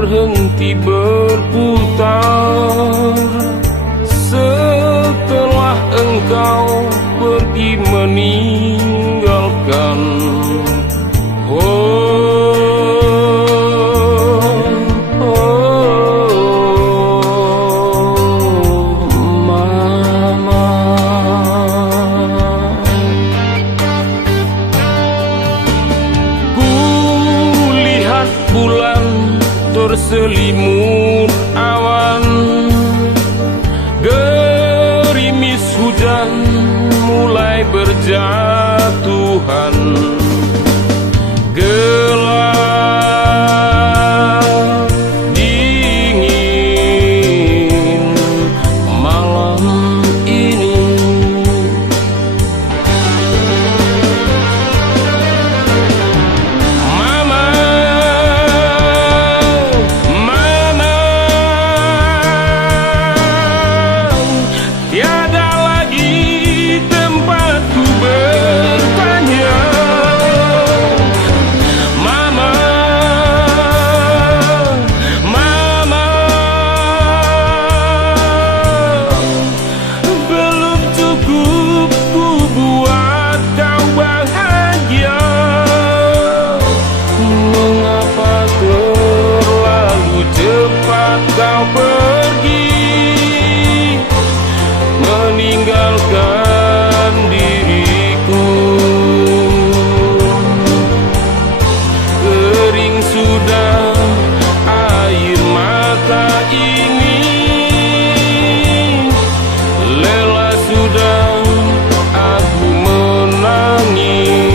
berhenti berputar setelah engkau pergi meninggalkan. Mama, kulihat bulan terselimut awan, gerimis hujan mulai berjatuhan, gelap dingin malam ini. Mama, Mama, tiada lagi tempatku bertanya. Mama, Mama, belum cukup ku buat kau bahagia. Mengapa terlalu cepat kau pergi, meninggalkan diriku? Kering sudah air mata ini, lelah sudah aku menangis.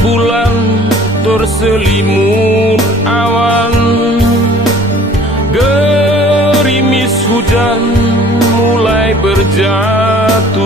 Bulan terselimut awan, gerimis hujan mulai berjatuhan,